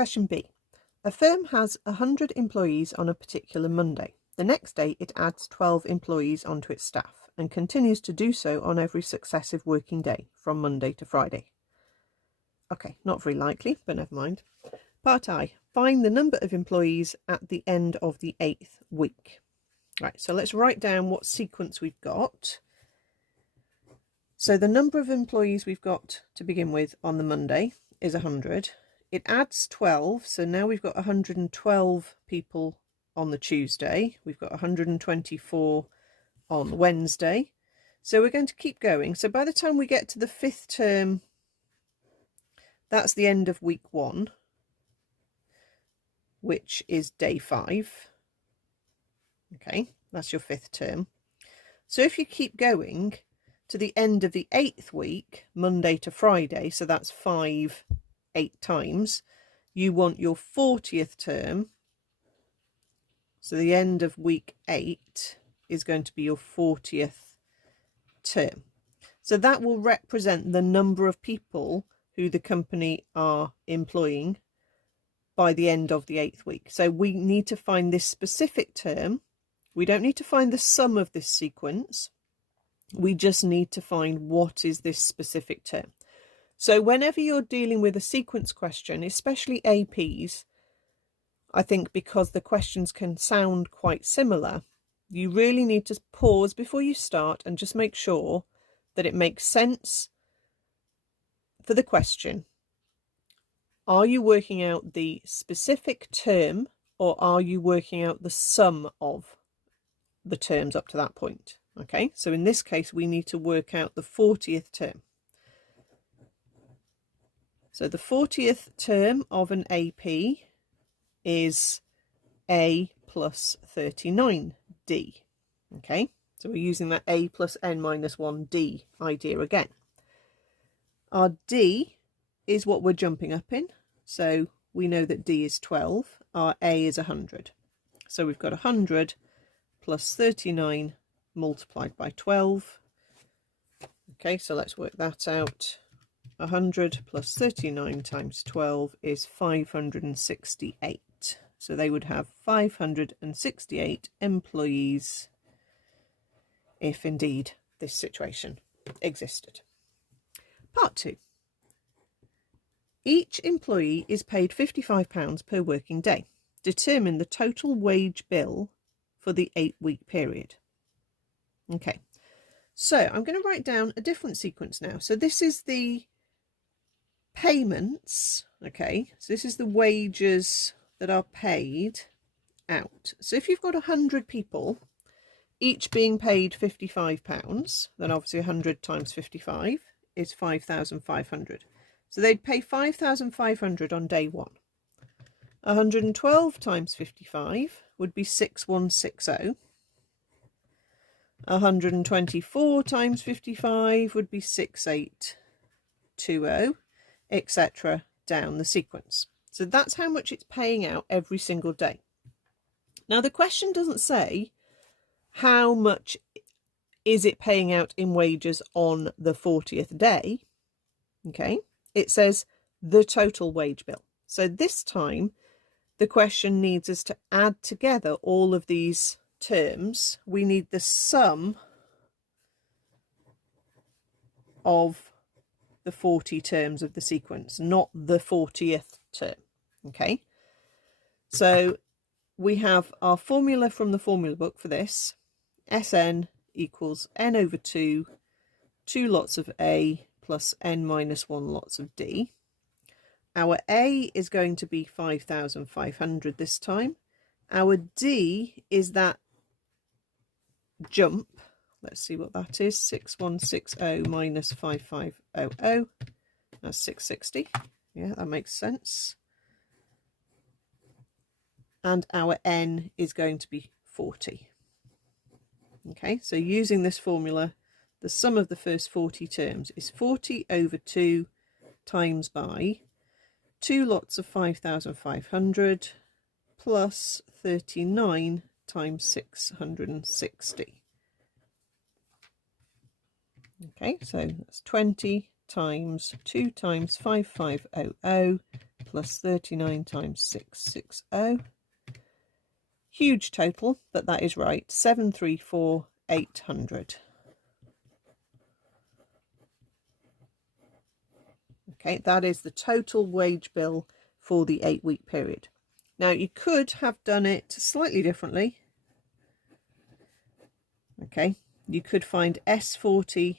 Question B. A firm has 100 employees on a particular Monday. The next day it adds 12 employees onto its staff and continues to do so on every successive working day from Monday to Friday. Okay, not very likely, but never mind. Part I. Find the number of employees at the end of the 8th week. Right, so let's write down what sequence we've got. So the number of employees we've got to begin with on the Monday is 100. It adds 12, so now we've got 112 people on the Tuesday. We've got 124 on Wednesday. So we're going to keep going. So by the time we get to the 5th term, that's the end of week 1, which is day 5. Okay, that's your 5th term. So if you keep going to the end of the 8th week, Monday to Friday, so that's 8 times, you want your 40th term. So the end of week 8 is going to be your 40th term. So that will represent the number of people who the company are employing by the end of the 8th week. So we need to find this specific term. We don't need to find the sum of this sequence. We just need to find what is this specific term. So whenever you're dealing with a sequence question, especially APs, I think because the questions can sound quite similar, you really need to pause before you start and just make sure that it makes sense for the question. Are you working out the specific term, or are you working out the sum of the terms up to that point? Okay, so in this case, we need to work out the 40th term. So the 40th term of an AP is A plus 39D. Okay, so we're using that A plus N minus 1D idea again. Our D is what we're jumping up in. So we know that D is 12. Our A is 100. So we've got 100 plus 39 multiplied by 12. Okay, so let's work that out. 100 plus 39 times 12 is 568. So they would have 568 employees if indeed this situation existed. Part 2. Each employee is paid £55 per working day. Determine the total wage bill for the 8-week period. Okay, so I'm going to write down a different sequence now. So this is the payments. Okay, so this is the wages that are paid out. So if you've got 100 people, each being paid £55, then obviously 100 times 55 is 5,500. So they'd pay 5,500 on day 1. 112 times 55 would be 6,160. 124 times 55 would be 6,820, etc. down the sequence. So that's how much it's paying out every single day. Now the question doesn't say how much is it paying out in wages on the 40th day. Okay, it says the total wage bill. So this time the question needs us to add together all of these terms. We need the sum of the 40 terms of the sequence, not the 40th term. Okay, so we have our formula from the formula book for this. Sn equals n over 2 lots of A plus n minus 1 lots of D. Our A is going to be 5,500 this time. Our D is that jump. Let's see what that is. 6,160 minus 5,500. That's 660. Yeah, that makes sense. And our N is going to be 40. Okay, so using this formula, the sum of the first 40 terms is 40 over 2 times by 2 lots of 5,500 plus 39 times 660. Okay, so that's 20 times 2 times 5,500 plus 39 times 660. Huge total, but that is right. 734,800. Okay, that is the total wage bill for the 8-week period. Now, you could have done it slightly differently. Okay, you could find S40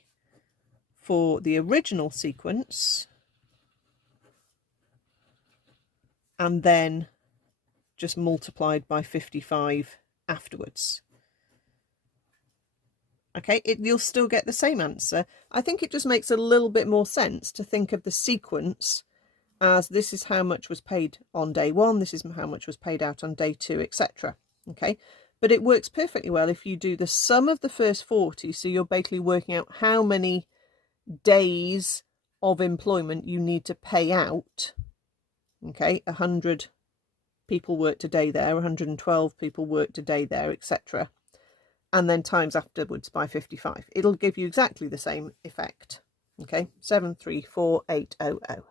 for the original sequence and then just multiplied by 55 afterwards. Okay, you'll still get the same answer. I think it just makes a little bit more sense to think of the sequence as this is how much was paid on day 1, this is how much was paid out on day 2, etc. Okay, but it works perfectly well if you do the sum of the first 40, so you're basically working out how many days of employment you need to pay out. Okay, 100 people worked a day there, 112 people worked a day there, etc. And then times afterwards by 55. It'll give you exactly the same effect. Okay, 734,800.